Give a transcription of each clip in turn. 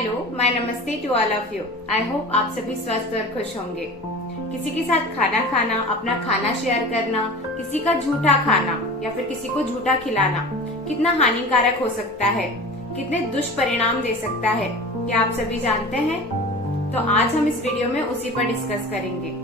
Hello, my namaste to all of you. I hope आप सभी स्वस्थ और खुश होंगे। किसी के साथ खाना खाना, अपना खाना शेयर करना, किसी का झूठा खाना या फिर किसी को झूठा खिलाना कितना हानिकारक हो सकता है, कितने दुष्परिणाम दे सकता है, क्या आप सभी जानते हैं? तो आज हम इस वीडियो में उसी पर डिस्कस करेंगे।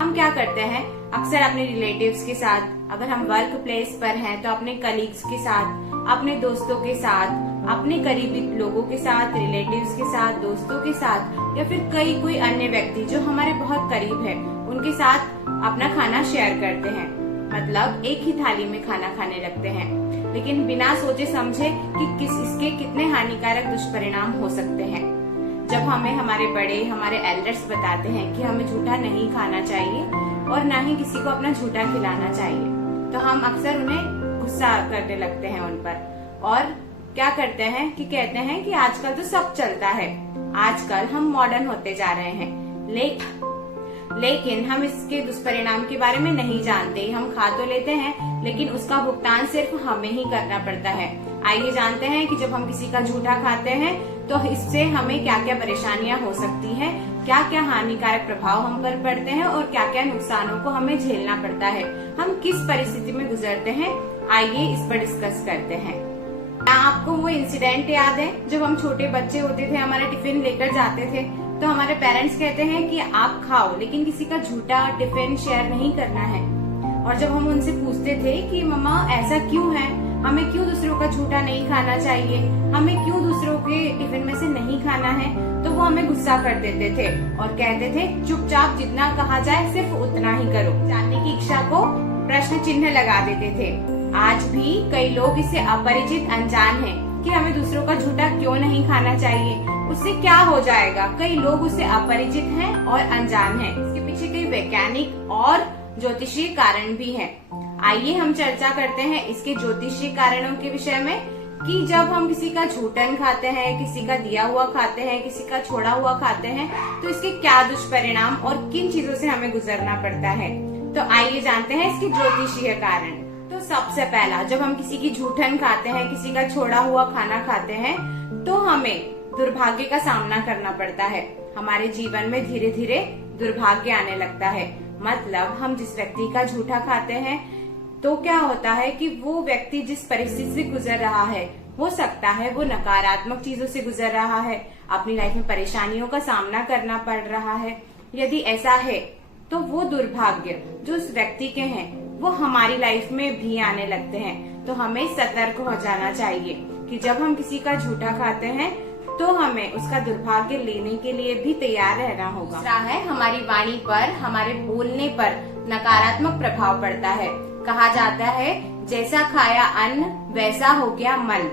हम क्या करते हैं अक्सर अपने रिलेटिव्स के साथ, अगर हम वर्क प्लेस पर हैं तो अपने कलीग्स के साथ, अपने दोस्तों के साथ, अपने करीबी लोगों के साथ, रिलेटिव्स के साथ, दोस्तों के साथ या फिर कोई अन्य व्यक्ति जो हमारे बहुत करीब है उनके साथ अपना खाना शेयर करते हैं। मतलब एक ही थाली में खाना खाने लगते हैं, लेकिन बिना सोचे समझे कि इसके कितने हानिकारक दुष्परिणाम हो सकते हैं। जब हमें हमारे बड़े, हमारे एल्डर्स बताते हैं कि हमें झूठा नहीं खाना चाहिए और ना ही किसी को अपना झूठा खिलाना चाहिए, तो हम अक्सर उन्हें गुस्सा करने लगते हैं उन पर और क्या करते हैं कि कहते हैं कि आजकल तो सब चलता है, आजकल हम मॉडर्न होते जा रहे हैं। लेकिन हम इसके दुष्परिणाम के बारे में नहीं जानते। हम खा तो लेते हैं लेकिन उसका भुगतान सिर्फ हमें ही करना पड़ता है। आइए जानते हैं कि जब हम किसी का झूठा खाते हैं तो इससे हमें क्या क्या परेशानियां हो सकती हैं, क्या क्या हानिकारक प्रभाव हम पर पड़ते हैं और क्या क्या नुकसानों को हमें झेलना पड़ता है, हम किस परिस्थिति में गुजरते हैं। आइए इस पर डिस्कस करते हैं। क्या आपको वो इंसिडेंट याद है जब हम छोटे बच्चे होते थे, हमारा टिफिन लेकर जाते थे तो हमारे पेरेंट्स कहते हैं कि आप खाओ लेकिन किसी का झूठा टिफिन शेयर नहीं करना है। और जब हम उनसे पूछते थे कि मम्मा ऐसा क्यों है, हमें क्यों दूसरों का झूठा नहीं खाना चाहिए, हमें क्यों दूसरों के टिफिन में से नहीं खाना है, तो वो हमें गुस्सा कर देते थे और कहते थे चुपचाप जितना कहा जाए सिर्फ उतना ही करो। जानने की इच्छा को प्रश्न चिन्ह लगा देते थे। आज भी कई लोग इससे अपरिचित, अनजान हैं कि हमें दूसरों का झूठा क्यों नहीं खाना चाहिए, उससे क्या हो जाएगा। कई लोग उससे अपरिचित हैं और अनजान हैं। इसके पीछे कई वैज्ञानिक और ज्योतिषीय कारण भी हैं। आइए हम चर्चा करते हैं इसके ज्योतिषीय कारणों के विषय में कि जब हम किसी का झूठन खाते हैं, किसी का दिया हुआ खाते हैं, किसी का छोड़ा हुआ खाते हैं, तो इसके क्या दुष्परिणाम और किन चीजों से हमें गुजरना पड़ता है। तो आइए जानते हैं इसके ज्योतिषीय कारण। तो सबसे पहला, जब हम किसी की झूठन खाते हैं, किसी का छोड़ा हुआ खाना खाते हैं, तो हमें दुर्भाग्य का सामना करना पड़ता है। हमारे जीवन में धीरे धीरे दुर्भाग्य आने लगता है। मतलब हम जिस व्यक्ति का झूठा खाते हैं तो क्या होता है कि वो व्यक्ति जिस परिस्थिति से गुजर रहा है, हो सकता है वो नकारात्मक चीजों से गुजर रहा है, अपनी लाइफ में परेशानियों का सामना करना पड़ रहा है। यदि ऐसा है तो वो दुर्भाग्य जो उस व्यक्ति के हैं वो हमारी लाइफ में भी आने लगते हैं। तो हमें सतर्क हो जाना चाहिए कि जब हम किसी का झूठा खाते हैं तो हमें उसका दुर्भाग्य लेने के लिए भी तैयार रहना होगा। दूसरा है, हमारी वाणी पर, हमारे बोलने पर नकारात्मक प्रभाव पड़ता है। कहा जाता है जैसा खाया अन्न वैसा हो गया मन,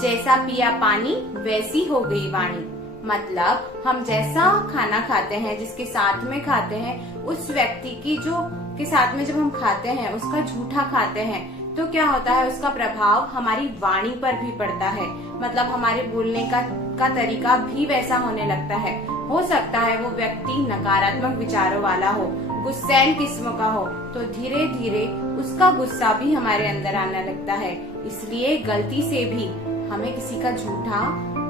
जैसा पिया पानी वैसी हो गई वाणी। मतलब हम जैसा खाना खाते हैं, जिसके साथ में खाते हैं, उस व्यक्ति की जो के साथ में जब हम खाते हैं, उसका झूठा खाते हैं, तो क्या होता है उसका प्रभाव हमारी वाणी पर भी पड़ता है। मतलब हमारे बोलने का तरीका भी वैसा होने लगता है। हो सकता है वो व्यक्ति नकारात्मक विचारों वाला हो, गुस्सैल किस्म का हो, तो धीरे धीरे उसका गुस्सा भी हमारे अंदर आने लगता है। इसलिए गलती से भी हमें किसी का झूठा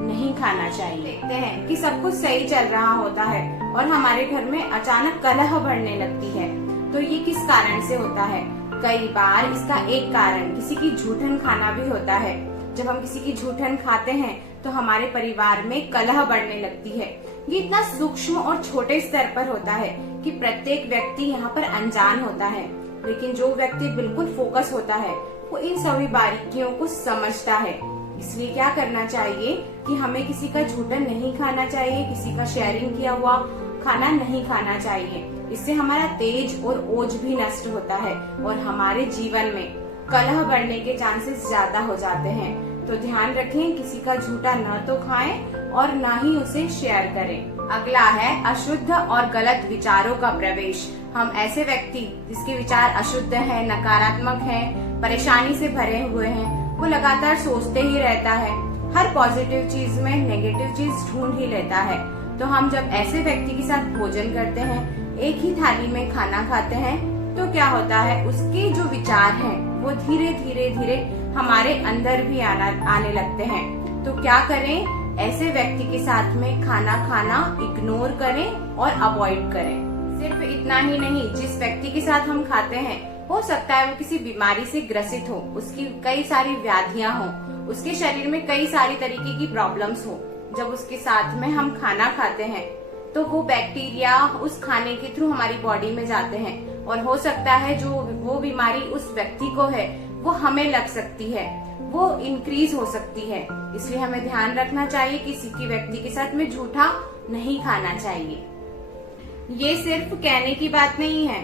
नहीं खाना चाहिए। देखते हैं कि सब कुछ सही चल रहा होता है और हमारे घर में अचानक कलह बढ़ने लगती है, तो ये किस कारण से होता है? कई बार इसका एक कारण किसी की झूठन खाना भी होता है। जब हम किसी की झूठन खाते हैं तो हमारे परिवार में कलह बढ़ने लगती है। ये इतना सूक्ष्म और छोटे स्तर पर होता है कि प्रत्येक व्यक्ति यहाँ पर अनजान होता है, लेकिन जो व्यक्ति बिल्कुल फोकस होता है वो इन सभी बारीकियों को समझता है। इसलिए क्या करना चाहिए कि हमें किसी का झूठन नहीं खाना चाहिए, किसी का शेयरिंग किया हुआ खाना नहीं खाना चाहिए। इससे हमारा तेज और ओज भी नष्ट होता है और हमारे जीवन में कलह बढ़ने के चांसेस ज्यादा हो जाते हैं। तो ध्यान रखें, किसी का झूठा न तो खाएं और न ही उसे शेयर करें। अगला है अशुद्ध और गलत विचारों का प्रवेश। हम ऐसे व्यक्ति जिसके विचार अशुद्ध है, नकारात्मक है, परेशानी से भरे हुए हैं, वो लगातार सोचते ही रहता है, हर पॉजिटिव चीज में नेगेटिव चीज ढूंढ ही लेता है। तो हम जब ऐसे व्यक्ति के साथ भोजन करते हैं, एक ही थाली में खाना खाते हैं, तो क्या होता है, उसके जो विचार हैं वो धीरे धीरे धीरे हमारे अंदर भी आने लगते हैं। तो क्या करें, ऐसे व्यक्ति के साथ में खाना खाना इग्नोर करें और अवॉइड करें। सिर्फ इतना ही नहीं, जिस व्यक्ति के साथ हम खाते हैं हो सकता है वो किसी बीमारी से ग्रसित हो, उसकी कई सारी व्याधियां हो, उसके शरीर में कई सारी तरीके की प्रॉब्लम्स हो। जब उसके साथ में हम खाना खाते हैं तो वो बैक्टीरिया उस खाने के थ्रू हमारी बॉडी में जाते हैं और हो सकता है जो वो बीमारी उस व्यक्ति को है वो हमें लग सकती है, वो इंक्रीज हो सकती है। इसलिए हमें ध्यान रखना चाहिए किसी की व्यक्ति के साथ में झूठा नहीं खाना चाहिए। ये सिर्फ कहने की बात नहीं है,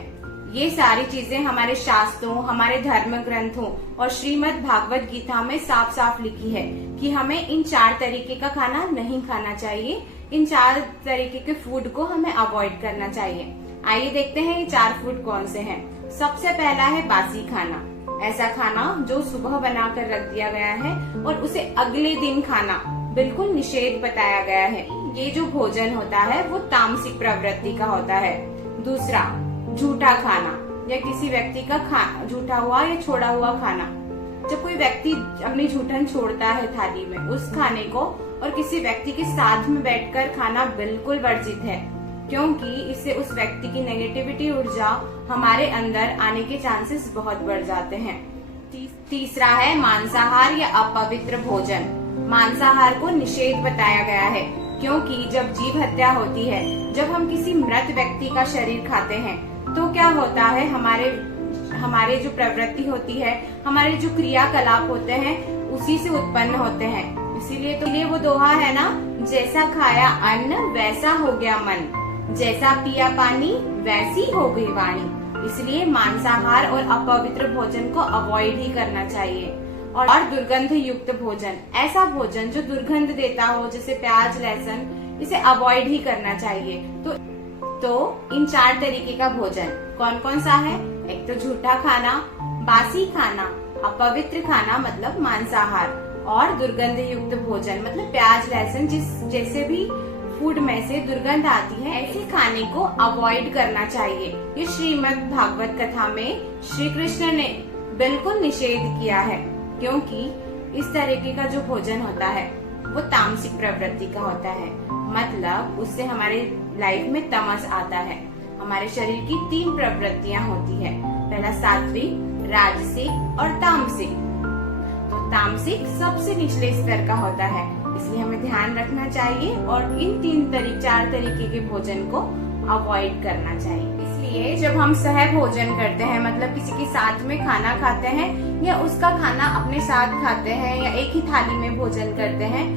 ये सारी चीजें हमारे शास्त्रों, हमारे धर्म ग्रंथों और श्रीमद् भागवत गीता में साफ साफ लिखी है कि हमें इन 4 तरीके का खाना नहीं खाना चाहिए। इन 4 तरीके के फूड को हमें अवॉइड करना चाहिए। आइए देखते हैं ये 4 फूड कौन से हैं। सबसे पहला है बासी खाना। ऐसा खाना जो सुबह बनाकर रख दिया गया है और उसे अगले दिन खाना बिल्कुल निषेध बताया गया है। ये जो भोजन होता है वो तामसिक प्रवृत्ति का होता है। दूसरा, झूठा खाना या किसी व्यक्ति का झूठा हुआ या छोड़ा हुआ खाना। जब कोई व्यक्ति अपनी झूठन छोड़ता है थाली में, उस खाने को और किसी व्यक्ति के साथ में बैठकर खाना बिल्कुल वर्जित है, क्योंकि इससे उस व्यक्ति की नेगेटिविटी ऊर्जा हमारे अंदर आने के चांसेस बहुत बढ़ जाते हैं। तीसरा है मांसाहार या अपवित्र भोजन। मांसाहार को निषेध बताया गया है, क्योंकि जब जीव हत्या होती है, जब हम किसी मृत व्यक्ति का शरीर खाते हैं, तो क्या होता है, हमारे जो प्रवृत्ति होती है, हमारे जो क्रियाकलाप होते हैं, उसी से उत्पन्न होते हैं। इसीलिए वो दोहा है ना, जैसा खाया अन्न वैसा हो गया मन, जैसा पिया पानी वैसी हो गई वाणी। इसलिए मांसाहार और अपवित्र भोजन को अवॉइड ही करना चाहिए। और दुर्गंध युक्त भोजन, ऐसा भोजन जो दुर्गंध देता हो, जैसे प्याज लहसुन, इसे अवॉइड ही करना चाहिए। तो इन 4 तरीके का भोजन कौन कौन सा है? एक तो झूठा खाना, बासी खाना, अपवित्र खाना मतलब मांसाहार, और दुर्गंध युक्त भोजन मतलब प्याज लहसुन जैसे भी फूड में से दुर्गंध आती है, ऐसे खाने को अवॉइड करना चाहिए। ये श्रीमद् भागवत कथा में श्री कृष्ण ने बिल्कुल निषेध किया है, क्योंकि इस तरीके का जो भोजन होता है वो तामसिक प्रवृत्ति का होता है। मतलब उससे हमारे लाइफ में तमस आता है। हमारे शरीर की 3 प्रवृत्तियां होती है, पहला सात्विक, राजसिक और तामसिक। तो तामसिक सबसे निचले स्तर का होता है, इसलिए हमें ध्यान रखना चाहिए और इन 4 तरीके के भोजन को अवॉइड करना चाहिए। इसलिए जब हम सह भोजन करते हैं, मतलब किसी के साथ में खाना खाते हैं या उसका खाना अपने साथ खाते हैं या एक ही थाली में भोजन करते हैं,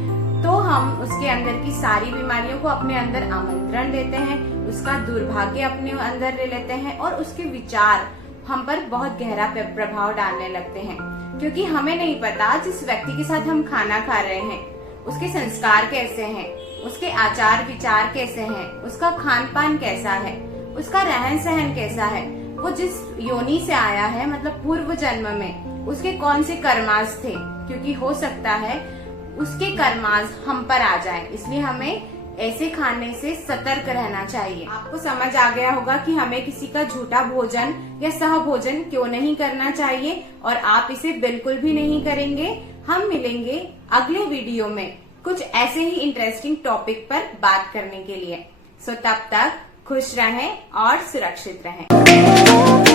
तो हम उसके अंदर की सारी बीमारियों को अपने अंदर आमंत्रण देते हैं, उसका दुर्भाग्य अपने अंदर ले लेते हैं और उसके विचार हम पर बहुत गहरा प्रभाव डालने लगते हैं। क्योंकि हमें नहीं पता जिस व्यक्ति के साथ हम खाना खा रहे हैं उसके संस्कार कैसे हैं, उसके आचार विचार कैसे हैं, उसका खान पान कैसा है, उसका रहन सहन कैसा है, वो जिस योनि से आया है, मतलब पूर्व जन्म में उसके कौन से कर्मास थे, क्योंकि हो सकता है उसके कर्मास हम पर आ जाए। इसलिए हमें ऐसे खाने से सतर्क रहना चाहिए। आपको समझ आ गया होगा कि हमें किसी का झूठा भोजन या सह भोजन क्यों नहीं करना चाहिए, और आप इसे बिल्कुल भी नहीं करेंगे। हम मिलेंगे अगले वीडियो में कुछ ऐसे ही इंटरेस्टिंग टॉपिक पर बात करने के लिए। तब तक खुश रहें और सुरक्षित रहें।